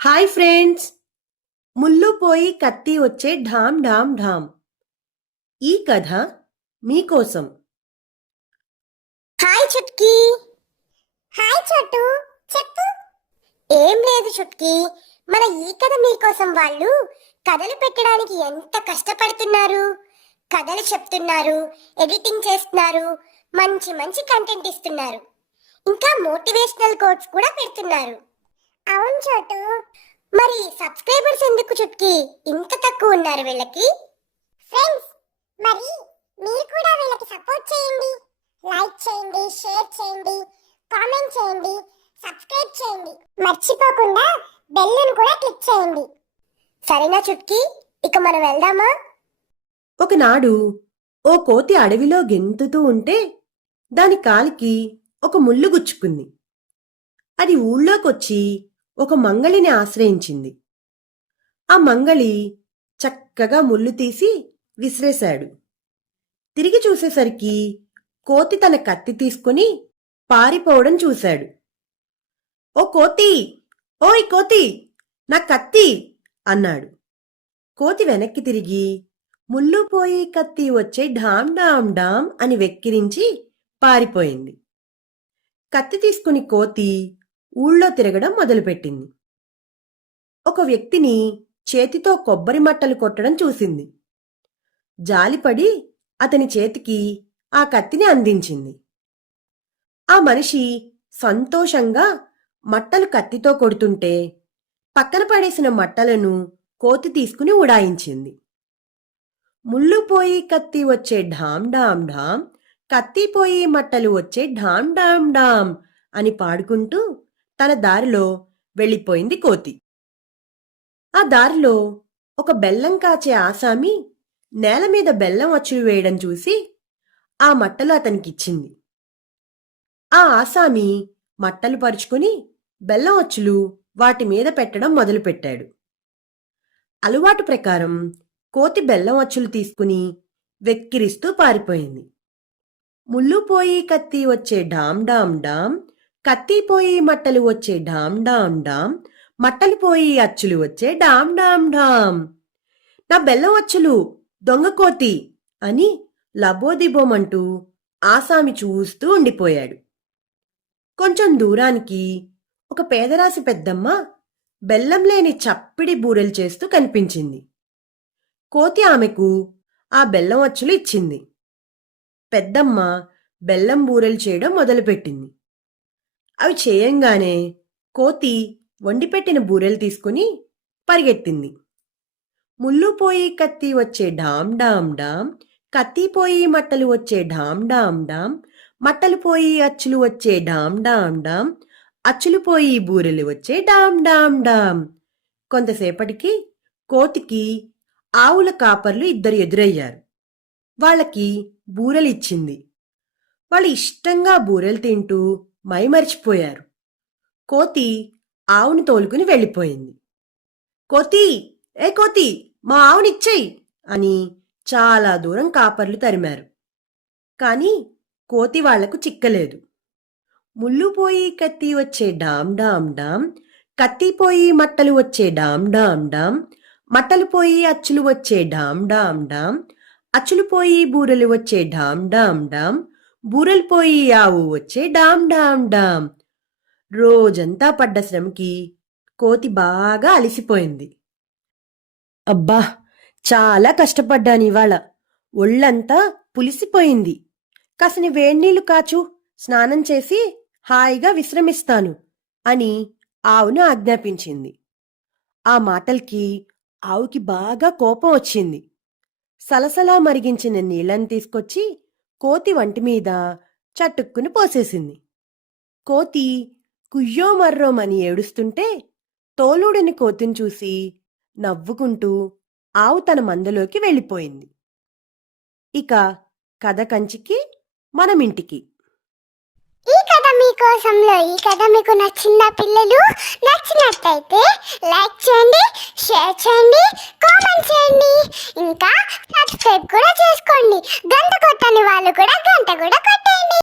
Hi friends. ముల్లు పోయి కత్తి వచ్చే ఢామ్ ఢామ్ ఢామ్. ఈ కథ మీకోసం. హాయ్ చుట్కీ. హాయ్ చోటు, చెప్పు. ఏం లేదు చుట్కీ, మన ఈ కథ మీకోసం వాళ్ళు కథలు పెట్టడానికి ఎంత కష్టపడుతున్నారు. కథలు చెప్తున్నారు, ఎడిటింగ్ చేస్తున్నారు, మంచి మంచి కంటెంట్ ఇస్తున్నారు, ఇంకా మోటివేషనల్ కోట్స్ కూడా పెడుతున్నారు. అవును చోటు, మరి సబ్స్క్రైబర్స్ ఎందుకు చుట్కీ ఇంత తక్కువ ఉన్నారు వీళ్ళకి? ఫ్రెండ్స్, మరి మీరు కూడా వీళ్ళకి సపోర్ట్ చేయండి. లైక్ చేయండి, షేర్ చేయండి, కామెంట్ చేయండి, సబ్స్క్రైబ్ చేయండి, మర్చిపోకుండా బెల్లను కూడా క్లిక్ చేయండి. సరేనా చుట్కీ, ఇక మనం వెళ్దామా? ఒకనాడు ఓ కోతి అడవిలో గెంతుతూ ఉంటే దాని కాలికి ఒక ముల్లు గుచ్చుకుంది. అది ఊళ్ళోకొచ్చి ఒక మంగళిని ఆశ్రయించింది. ఆ మంగళి చక్కగా ముల్లు తీసి విసిరేశాడు. తిరిగి చూసేసరికి కోతి తన కత్తి తీసుకుని పారిపోవడం చూశాడు. ఓ కోతి, ఓయ్ కోతి, నా కత్తి అన్నాడు. కోతి వెనక్కి తిరిగి ముల్లు పోయి కత్తి వచ్చే ఢామ్ ఢామ్ ఢామ్ అని వెక్కిరించి పారిపోయింది. కత్తి తీసుకుని కోతి ఊళ్ళో తిరగడం మొదలుపెట్టింది. ఒక వ్యక్తిని చేతితో కొబ్బరి మట్టలు కొట్టడం చూసింది. జాలిపడి అతని చేతికి ఆ కత్తిని అందించింది. ఆ మనిషి సంతోషంగా మట్టలు కత్తితో కొడుతుంటే పక్కన పడేసిన మట్టలను కోతి తీసుకుని ఉడాయించింది. ముళ్ళు పోయి కత్తి వచ్చే ఢామ్ ఢామ్ ఢామ్, కత్తి పోయి మట్టలు వచ్చే ఢామ్ ఢామ్ ఢామ్ అని పాడుకుంటూ తన దారిలో వెళ్ళిపోయింది కోతి. ఆ దారిలో ఒక బెల్లం కాచే ఆసామి నేల మీద బెల్లం అచ్చులు వేయడం చూసి ఆ మట్టలు అతనికిచ్చింది. ఆ ఆసామి మట్టలు పరుచుకుని బెల్లం అచ్చులు వాటి మీద పెట్టడం మొదలుపెట్టాడు. అలవాటు ప్రకారం కోతి బెల్లం అచ్చులు తీసుకుని వెక్కిరిస్తూ పారిపోయింది. ముళ్ళు పోయి కత్తి వచ్చే ఢామ్ ఢామ్ ఢామ్, కత్తి పోయి మట్టలు వచ్చే ఢామ్ ఢామ్ ఢామ్, మట్టలు పోయి అచ్చులు వచ్చే ఢామ్ ఢామ్ ఢామ్. నా బెల్లం అచ్చులు దొంగ కోతి అని లబోదిబోమంటూ ఆసామి చూస్తూ ఉండిపోయాడు. కొంచెం దూరానికి ఒక పేదరాశి పెద్దమ్మ బెల్లం లేని చప్పిడి బూరెలు చేస్తూ కనిపించింది. కోతి ఆమెకు ఆ బెల్లం అచ్చులు ఇచ్చింది. పెద్దమ్మ బెల్లం బూరెలు చేయడం మొదలుపెట్టింది. అవి చేయంగానే కోతి వండిపెట్టిన బూరెలు తీసుకుని పరిగెత్తింది. ముళ్ళు పోయి కత్తి వచ్చే ఢామ్ ఢామ్ ఢామ్, కత్తి పోయి మట్టలు వచ్చే ఢామ్ ఢామ్ ఢామ్, మట్టలు పోయి అచ్చులు వచ్చే ఢామ్ ఢామ్ ఢామ్, అచ్చులు పోయి బూరెలు వచ్చే ఢామ్ ఢామ్ ఢామ్. కొంతసేపటికి కోతికి ఆవుల కాపర్లు ఇద్దరు ఎదురయ్యారు. వాళ్ళకి బూరెలిచ్చింది. వాళ్ళు ఇష్టంగా బూరెలు తింటూ మైమరిచిపోయారు. కోతి ఆవుని తోలుకుని వెళ్ళిపోయింది. కోతి, ఏ కోతి, మా ఆవునిచ్చేయి అని చాలా దూరం కాపర్లు తరిమారు. కాని కోతి వాళ్లకు చిక్కలేదు. ముళ్ళు పోయి కత్తి వచ్చే డామ్ డామ్ డామ్, కత్తి పోయి మట్టలు వచ్చే డామ్ డామ్ డామ్, మట్టలు పోయి అచ్చులు వచ్చే డామ్ డామ్ డామ్, అచ్చులు పోయి బూరెలు వచ్చే డామ్ డామ్ డామ్, బూరెలు పోయి ఆవు వచ్చే డామ్ డామ్ డామ్. రోజంతా పడ్డ శ్రమకి కోతి బాగా అలిసిపోయింది. అబ్బా, చాలా కష్టపడ్డాను ఇవాళ. ఒళ్ళంతా పులిసిపోయింది. కాసిని వేడినీళ్లు కాచు, స్నానం చేసి హాయిగా విశ్రమిస్తాను అని ఆవును ఆజ్ఞాపించింది. ఆ మాటలకి ఆవుకి బాగా కోపం వచ్చింది. సలసలా మరిగించిన నీళ్లను తీసుకొచ్చి కోతి వంటి మీద చటుక్కుని పోసేసింది. కోతి కుయ్యో మర్రోమని ఏడుస్తుంటే తోలుడని కోతిని చూసి నవ్వుకుంటూ ఆవు తన మందలోకి వెళ్ళిపోయింది. ఇక కథ కంచికి మనమింటికి. ఈ కథ మీకోసంలో ఈ కథ మీకు నచ్చిందా పిల్లలు? నచ్చినట్టయితే లైక్ చేయండి, షేర్ చేయండి, కామెంట్ చేయండి, ఇంకా సబ్స్క్రైబ్ కూడా చేసుకోండి. గంట కొట్టని వాళ్ళు కూడా గంట కూడా కొట్టండి.